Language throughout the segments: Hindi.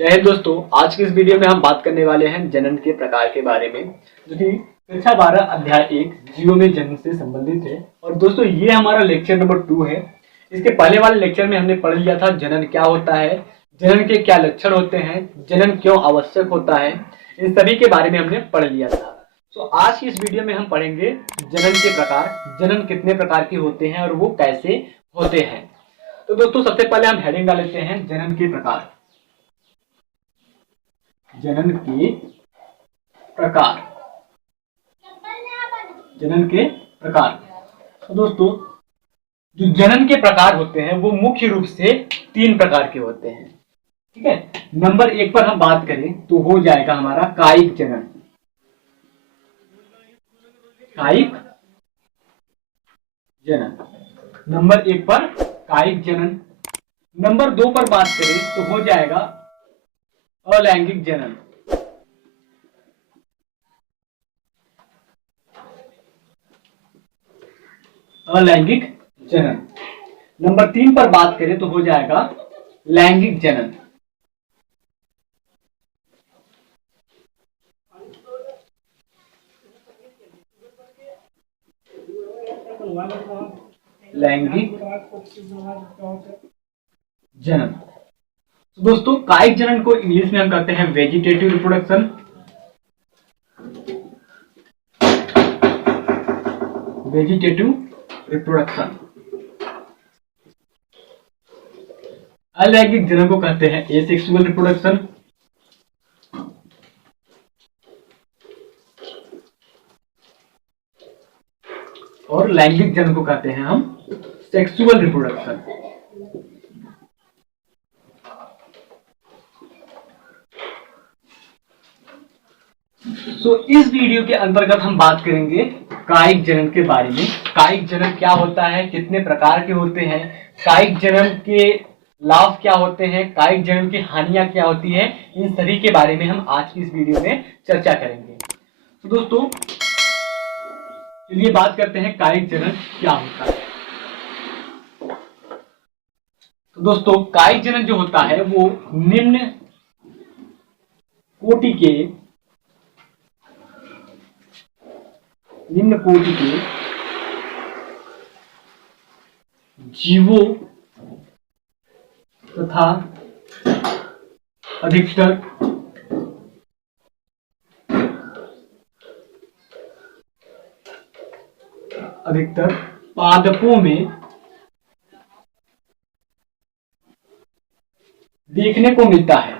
जय हिंद दोस्तों। आज की इस वीडियो में हम बात करने वाले हैं जनन के प्रकार के बारे में, जो कि कक्षा 12 अध्याय 1 जीवों में जन्म से संबंधित है। और दोस्तों ये हमारा लेक्चर नंबर 2 है। इसके पहले वाले लेक्चर में हमने पढ़ लिया था जनन क्या होता है, जनन के क्या लक्षण होते हैं, जनन क्यों आवश्यक होता है, इन सभी के बारे में हमने पढ़ लिया था। तो आज की इस वीडियो में हम पढ़ेंगे जनन के प्रकार, जनन कितने प्रकार के होते हैं और वो कैसे होते हैं। तो दोस्तों सबसे पहले हम हेडिंग डाल लेते हैं जनन के प्रकार। जनन के प्रकार, जनन के प्रकार। तो दोस्तों जो जनन के प्रकार होते हैं वो मुख्य रूप से 3 प्रकार के होते हैं। ठीक है, नंबर 1 पर हम बात करें तो हो जाएगा हमारा कायिक जनन। कायिक जनन नंबर 1 पर कायिक जनन। नंबर 2 पर बात करें तो हो जाएगा अलैंगिक जनन। अलैंगिक जनन। नंबर 3 पर बात करें तो हो जाएगा लैंगिक जनन। लैंगिक जनन। तो दोस्तों कायिक जनन को इंग्लिश में हम कहते हैं वेजिटेटिव रिप्रोडक्शन। Vegetative reproduction. अलैंगिक जनन को कहते हैं एसेक्सुअल रिप्रोडक्शन। और लैंगिक जनन को कहते हैं हम सेक्सुअल रिप्रोडक्शन। सो इस वीडियो के अंतर्गत हम बात करेंगे कायिक जनन के बारे में। कायिक जनन क्या होता है, कितने प्रकार के होते हैं, कायिक जनन के लाभ क्या होते हैं, कायिक जनन की हानियां क्या होती है, इन सभी के बारे में हम आज की इस वीडियो में चर्चा करेंगे। तो दोस्तों चलिए बात करते हैं कायिक जनन क्या होता है। तो दोस्तों कायिक जनन जो होता है वो निम्न कोटि के जीवों तथा अधिकतर पादपों में देखने को मिलता है।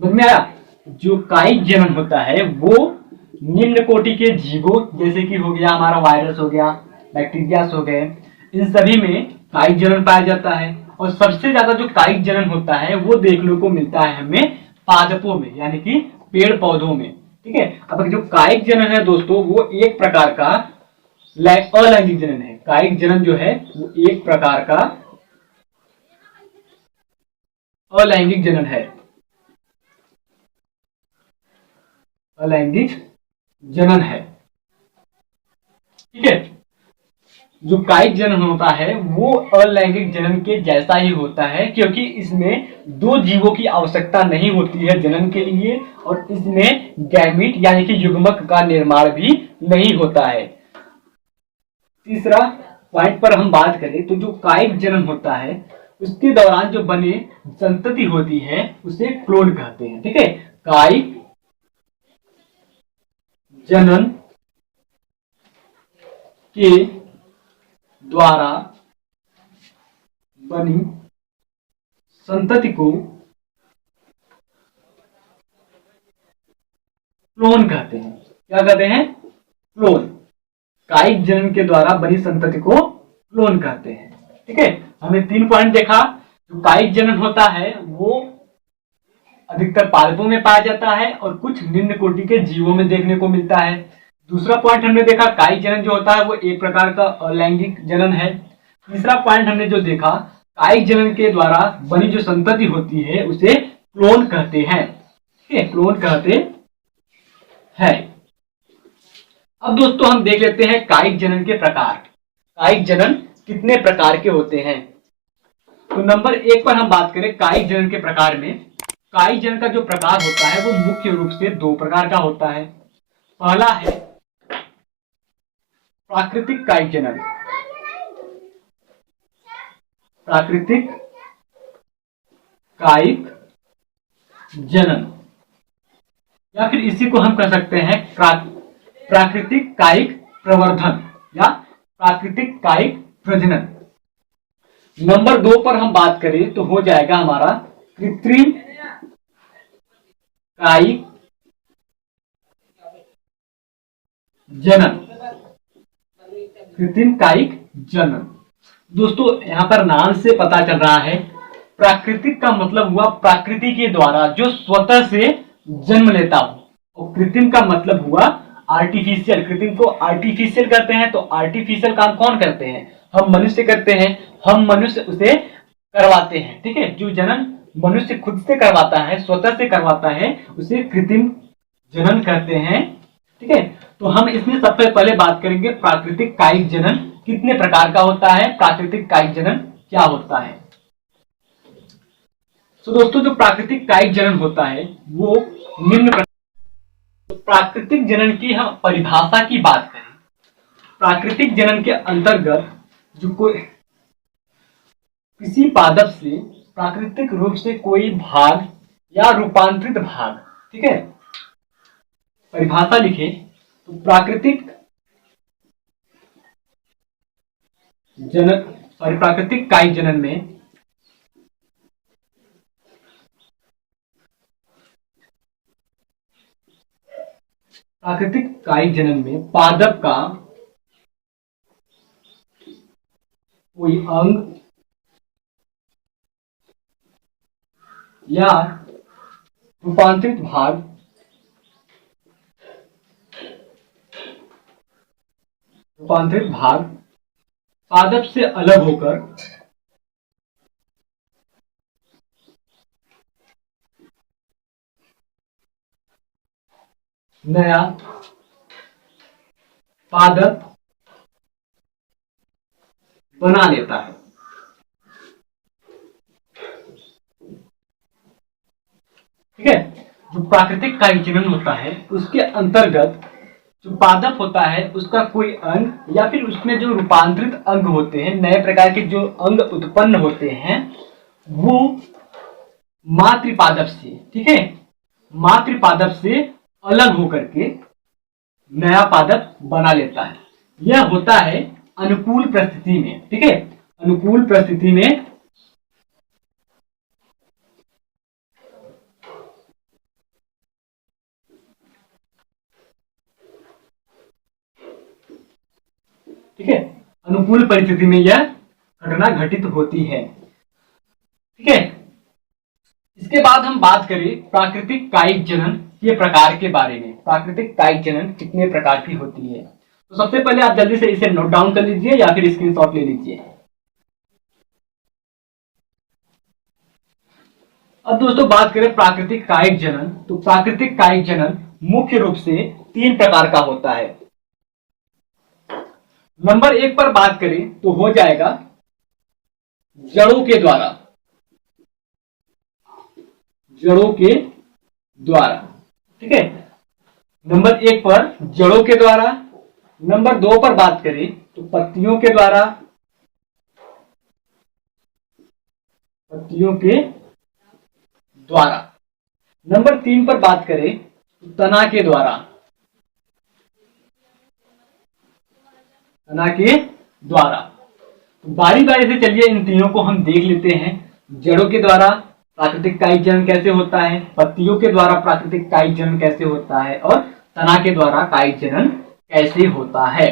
समझ में आया? जो कायिक जनन होता है वो निम्न कोटि के जीवों जैसे कि हो गया हमारा वायरस हो गया, बैक्टीरिया हो गए, इन सभी में कायिक जनन पाया जाता है। और सबसे ज्यादा जो कायिक जनन होता है वो देखने को मिलता है हमें पादपों में, यानी कि पेड़ पौधों में। ठीक है, अब जो कायिक जनन है दोस्तों वो एक प्रकार का अलैंगिक जनन है। कायिक जनन जो है वो एक प्रकार का अलैंगिक जनन है। अलैंगिक जनन है। ठीक है, जो कायिक जनन होता है वो अलैंगिक जनन के जैसा ही होता है, क्योंकि इसमें 2 जीवों की आवश्यकता नहीं होती है जनन के लिए, और इसमें गैमीट यानी कि युग्मक का निर्माण भी नहीं होता है। तीसरा पॉइंट पर हम बात करें तो जो कायिक जनन होता है उसके दौरान जो बने संतति होती है उसे क्लोन कहते हैं। ठीक है, कायिक जनन के द्वारा बनी संतति को क्लोन कहते हैं। क्या कहते हैं? क्लोन। कायिक जनन के द्वारा बनी संतति को क्लोन कहते हैं। ठीक है, हमने 3 पॉइंट देखा। जो कायिक जनन होता है वो अधिकतर पादपों में पाया जाता है और कुछ निम्न कोटि के जीवों में देखने को मिलता है। दूसरा पॉइंट हमने देखा कायिक जनन जो होता है वो एक प्रकार का अलैंगिक जनन है। तीसरा पॉइंट हमने जो देखा कायिक जनन के द्वारा बनी जो संतति होती है उसे क्लोन कहते हैं। ठीक है, क्लोन कहते हैं। अब दोस्तों हम देख लेते हैं कायिक जनन के प्रकार। कायिक जनन कितने प्रकार के होते हैं? तो नंबर 1 पर हम बात करें कायिक जनन के प्रकार में। कायिक जनन का जो प्रकार होता है वो मुख्य रूप से 2 प्रकार का होता है। पहला है प्राकृतिक कायिक जनन। प्राकृतिक कायिक जनन, या फिर इसी को हम कह सकते हैं प्राकृतिक कायिक प्रवर्धन या प्राकृतिक कायिक प्रजनन। नंबर 2 पर हम बात करें तो हो जाएगा हमारा कृत्रिम कायिक जनन। कृत्रिम कायिक जनन दोस्तों यहां पर नाम से पता चल रहा है, प्राकृतिक का मतलब हुआ प्रकृति के द्वारा जो स्वतः से जन्म लेता हो, और कृत्रिम का मतलब हुआ आर्टिफिशियल। कृत्रिम को आर्टिफिशियल कहते हैं। तो आर्टिफिशियल काम कौन करते हैं? हम मनुष्य करते हैं। हम मनुष्य उसे करवाते हैं। ठीक है, जो जनन मनुष्य खुद से करवाता है, स्वतः से करवाता है, उसे कृत्रिम जनन कहते हैं। ठीक है, तो हम इसमें सबसे पहले बात करेंगे प्राकृतिक कायिक जनन कितने प्रकार का होता है, प्राकृतिक कायिक जनन क्या होता है। तो दोस्तों जो प्राकृतिक कायिक जनन होता है वो निम्न प्रकार। प्राकृतिक जनन की हम परिभाषा की बात करें, प्राकृतिक जनन के अंतर्गत जो कोई किसी पादप से प्राकृतिक रूप से कोई भाग या रूपांतरित भाग, ठीक है, परिभाषा लिखे तो प्राकृतिक जनन प्राकृतिक कायिक जनन में पादप का कोई अंग या रूपांतरित भाग पादप से अलग होकर नया पादप बना लेता है। ठीक है, जो प्राकृतिक कायिक जनन होता है उसके अंतर्गत जो पादप होता है उसका कोई अंग या फिर उसमें जो रूपांतरित अंग होते हैं, नए प्रकार के जो अंग उत्पन्न होते हैं, वो मातृपादप से, ठीक है, मातृपादप से अलग होकर के नया पादप बना लेता है। यह होता है अनुकूल परिस्थिति में। ठीक है, अनुकूल परिस्थिति में ठीक है, अनुकूल परिस्थिति में यह घटना घटित होती है। ठीक है, इसके बाद हम बात करें प्राकृतिक कायिक जनन के प्रकार के बारे में। प्राकृतिक कायिक जनन कितने प्रकार की होती है, तो सबसे पहले आप जल्दी से इसे नोट डाउन कर लीजिए या फिर स्क्रीनशॉट ले लीजिए। अब दोस्तों बात करें प्राकृतिक कायिक जनन, तो प्राकृतिक कायिक जनन मुख्य रूप से 3 प्रकार का होता है। नंबर 1 पर बात करें तो हो जाएगा जड़ों के द्वारा। ठीक है, नंबर 1 पर जड़ों के द्वारा। नंबर 2 पर बात करें तो पत्तियों के द्वारा। नंबर 3 पर बात करें तो तना के द्वारा। तो बारी बारी से चलिए इन तीनों को हम देख लेते हैं। जड़ों के द्वारा प्राकृतिक कायिक जनन कैसे होता है, पत्तियों के द्वारा प्राकृतिक कायिक जनन कैसे होता है, और तना के द्वारा कायिक जनन कैसे होता है।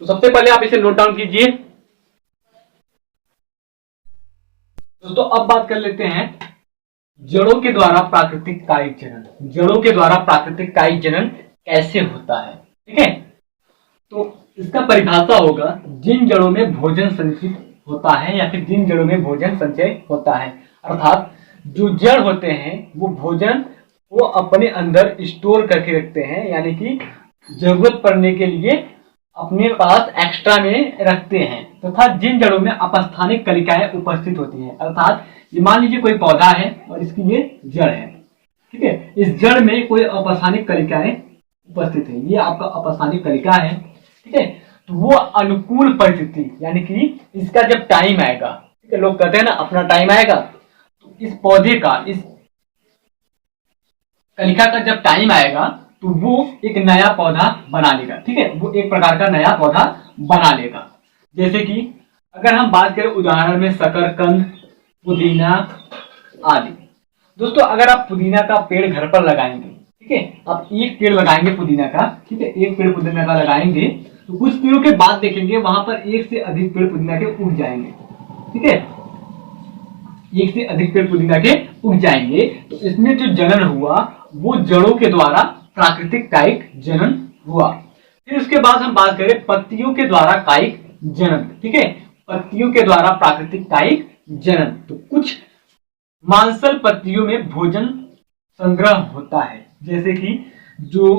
तो सबसे पहले आप इसे नोट डाउन कीजिए। दोस्तों अब बात कर लेते हैं जड़ों के द्वारा प्राकृतिक कायिक जनन। जड़ों के द्वारा प्राकृतिक कायिक जनन कैसे होता है। ठीक है, तो इसका परिभाषा होगा जिन जड़ों में भोजन संचित होता है या फिर जिन जड़ों में भोजन संचय होता है, अर्थात जो जड़ होते हैं वो भोजन वो अपने अंदर स्टोर करके रखते हैं, यानी कि जरूरत पड़ने के लिए अपने पास एक्स्ट्रा में रखते हैं। तथा जिन जड़ों में अपस्थानिक कलिकाएं उपस्थित होती हैं, अर्थात ये मान लीजिए कोई पौधा है और इसकी ये जड़ है, ठीक है, इस जड़ में कोई अपस्थानिक कलिकाएं उपस्थित है, ये आपका अपस्थानिक कलिका है, ठीक है, तो वो अनुकूल परिस्थिति, यानी कि इसका जब टाइम आएगा, ठीक है, लोग कहते हैं ना अपना टाइम आएगा, तो इस पौधे का, इस कलिका का जब टाइम आएगा तो वो एक नया पौधा बना लेगा, ठीक है, वो एक प्रकार का नया पौधा बना लेगा। जैसे कि अगर हम बात करें उदाहरण में शकरकंद, पुदीना आदि। दोस्तों अगर आप पुदीना का पेड़ घर पर लगाएंगे, ठीक है, आप एक पेड़ लगाएंगे पुदीना का, ठीक है, एक पेड़ पुदीना का लगाएंगे, तो कुछ दिनों के बाद देखेंगे वहां पर एक से अधिक पेड़ पुदीना के उग जाएंगे, ठीक है, एक से अधिक पेड़ पुदीना के उग जाएंगे। तो इसमें जो जनन हुआ वो जड़ों के द्वारा प्राकृतिक कायिक जनन हुआ। फिर उसके बाद हम बात करें पत्तियों के द्वारा कायिक जनन, ठीक है, पत्तियों के द्वारा प्राकृतिक कायिक जनन। तो कुछ मांसल पत्तियों में भोजन संग्रह होता है, जैसे कि जो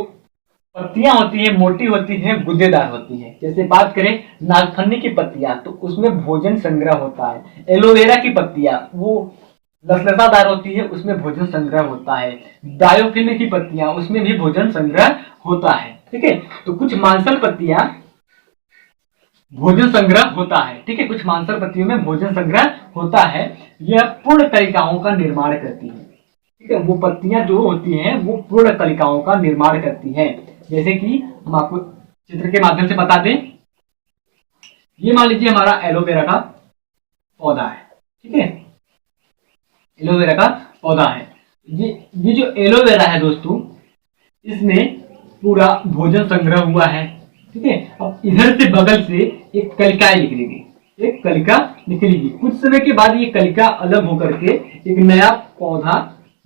पत्तियां होती है मोटी होती है, गुद्देदार होती है। जैसे बात करें नागफनी की पत्तियां, तो उसमें भोजन संग्रह होता है। एलोवेरा की पत्तियां वो लसलसादार होती है, उसमें भोजन संग्रह होता है। डायोफिल की पत्तियां, उसमें भी भोजन संग्रह होता है, ठीक है। तो कुछ मांसल पत्तियां भोजन संग्रह होता है, ठीक है, कुछ मांसल पत्तियों में भोजन संग्रह होता है। यह पूर्ण कलिकाओं का निर्माण करती है, ठीक है, वो पत्तियां जो होती हैं वो पूर्ण कलिकाओं का निर्माण करती हैं। जैसे कि हम आपको चित्र के माध्यम से बता दें, ये मान लीजिए हमारा एलोवेरा का पौधा है, ठीक है, एलोवेरा का पौधा है। ये जो एलोवेरा है दोस्तों, इसमें पूरा भोजन संग्रह हुआ है, ठीक है। अब इधर से बगल से एक कलिका निकलेगी, एक कलिका निकलेगी, कुछ समय के बाद ये कलिका अलग होकर के एक नया पौधा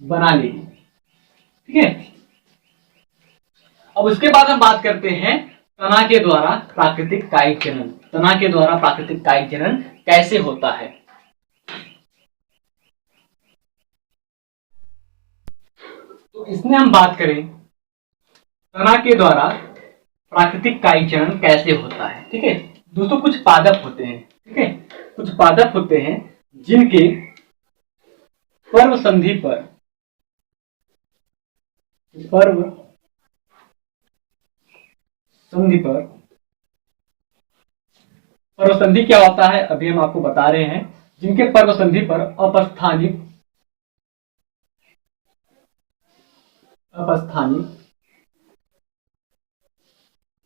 बना लेगी, ठीक है। अब उसके बाद हम बात करते हैं तना के द्वारा प्राकृतिक कायिक जनन। तना के द्वारा प्राकृतिक कायिक जनन कैसे होता है? तो इसमें हम बात करें तना के द्वारा प्राकृतिक कायिक जनन कैसे होता है, ठीक है। दोस्तों कुछ पादप होते हैं, ठीक है, कुछ पादप होते हैं जिनके पर्व संधि पर पर्व संधि क्या होता है अभी हम आपको बता रहे हैं। जिनके पर्व संधि पर अपस्थानिक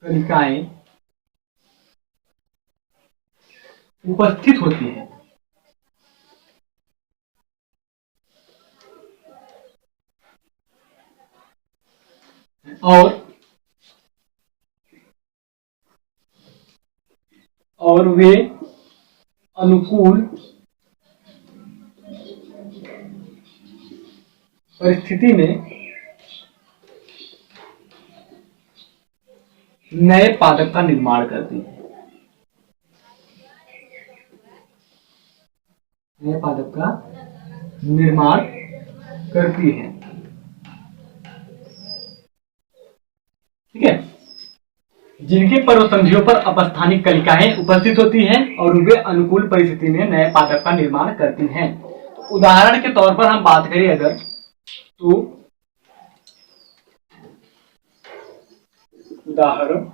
कलिकाएं उपस्थित होती हैं और वे अनुकूल परिस्थिति में नए पादप का निर्माण करती है, नए पादप का निर्माण करती है, ठीक है। जिनके पर्व संधियों पर अपस्थानिक कलिकाएं उपस्थित होती हैं और वे अनुकूल परिस्थिति में नए पादप का निर्माण करती हैं। उदाहरण के तौर पर हम बात करें अगर, तो उदाहरण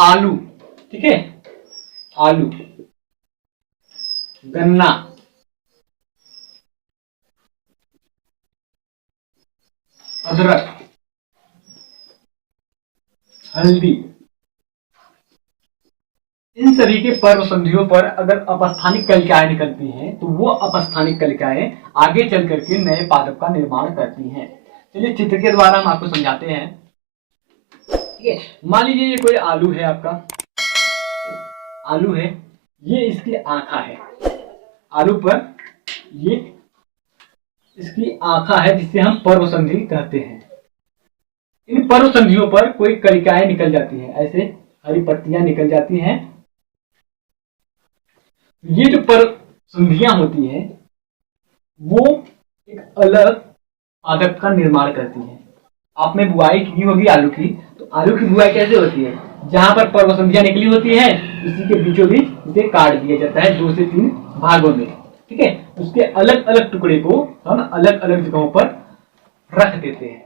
आलू, ठीक है, आलू, गन्ना, अदरक, हल्दी, इन सभी के पर्व संधियों पर अगर अपस्थानिक कलिकाएं निकलती हैं तो वो अपस्थानिक कलिकाएं आगे चल करके नए पादप का निर्माण करती हैं। चलिए चित्र के द्वारा हम आपको समझाते हैं, ठीक है। मान लीजिए ये कोई आलू है, आपका आलू है, ये इसकी आंखा है, आलू पर ये इसकी आंखा है जिसे हम पर्व संधि कहते हैं। इन पर्व संधियों पर कोई कलिकाएं निकल जाती हैं, ऐसे हरी पत्तियां निकल जाती हैं। ये जो पर्व संधियां होती हैं वो एक अलग पादप का निर्माण करती है। आपने बुआई की होगी आलू की, तो आलू की बुआई कैसे होती है? जहां पर पर्वसंधियां निकली होती है, उसी के बीचों बीच इसे काट दिया जाता है 2 से 3 भागों में। ठीक है, उसके अलग अलग टुकड़े को हम अलग अलग जगहों पर रख देते हैं।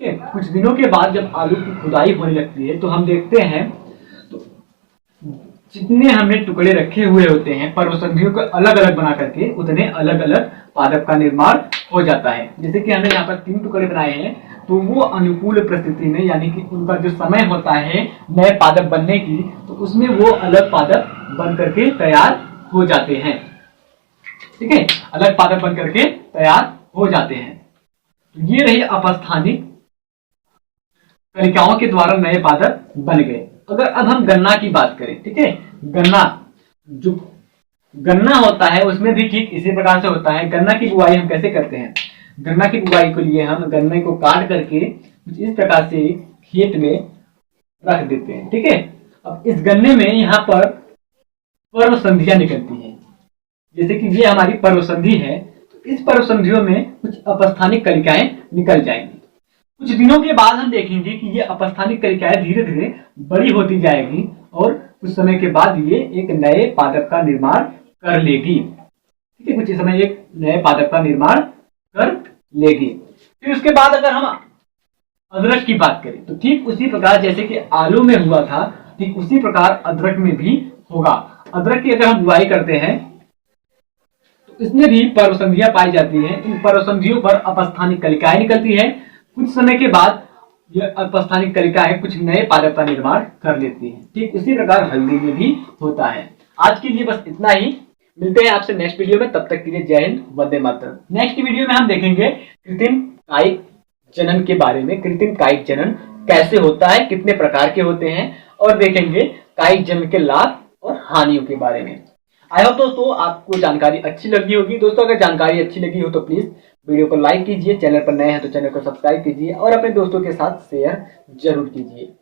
ठीक है, कुछ दिनों के बाद जब आलू की खुदाई होने लगती है तो हम देखते हैं तो जितने हमने टुकड़े रखे हुए होते हैं पर्वसंधियों को अलग अलग बना करके, उतने अलग अलग पादप का निर्माण हो जाता है। जैसे कि हमने यहाँ पर 3 टुकड़े बनाए हैं, तो वो अनुकूल परिस्थिति में, यानी कि उनका जो समय होता है नए पादप बनने की, तो उसमें वो अलग पादप बन करके तैयार हो जाते हैं। ठीक है, अलग पादप बन करके तैयार हो जाते हैं। तो ये रही अपस्थानिक कलिकाओं के द्वारा नए पादप बन गए। अगर अब हम गन्ना की बात करें, ठीक है, गन्ना जो गन्ना होता है उसमें भी ठीक इसी प्रकार से होता है। गन्ना की बुआई हम कैसे करते हैं? गन्ना की बुआई के लिए हम गन्ने को काट करके कुछ इस प्रकार से खेत में रख देते हैं। ठीक है, अब इस गन्ने में यहाँ पर पर्व संधियां निकलती हैं। जैसे कि ये हमारी पर्व संधि है, तो इस पर्व संधियों में कुछ अपस्थानिक कलिकाएं निकल जाएंगी। कुछ दिनों के बाद हम देखेंगे कि ये अपस्थानिक कलिकाएं धीरे धीरे बड़ी होती जाएगी और कुछ समय के बाद ये एक नए पादप का निर्माण कर लेगी। ठीक है, कुछ समय एक नए पादप का निर्माण कर लेगी। फिर उसके बाद अगर हम अदरक की बात करें तो ठीक उसी प्रकार जैसे कि आलू में हुआ था, ठीक उसी प्रकार अदरक में भी होगा। अदरक की अगर हम बुआई करते हैं तो इसमें भी पर्वसंधियां पाई जाती हैं। इन पर्वसंधियों पर अपस्थानिक कलिकाएं निकलती है। कुछ समय के बाद यह अपस्थानिक कलिकाएं कुछ नए पादप का निर्माण कर लेती है। ठीक उसी प्रकार हल्दी में भी होता है। आज के लिए बस इतना ही। मिलते हैं आपसे नेक्स्ट वीडियो में, तब तक के लिए जय हिंद, वंदे मातरम। नेक्स्ट वीडियो में हम देखेंगे कृत्रिम कायिक जनन के बारे में। कृत्रिम कायिक जनन कैसे होता है, कितने प्रकार के होते हैं, और देखेंगे कायिक जनन के लाभ और हानियों के बारे में। आई होप दोस्तों आपको जानकारी अच्छी लगी होगी। दोस्तों अगर जानकारी अच्छी लगी हो तो प्लीज वीडियो को लाइक कीजिए, चैनल पर नए हैं तो चैनल को सब्सक्राइब कीजिए और अपने दोस्तों के साथ शेयर जरूर कीजिए।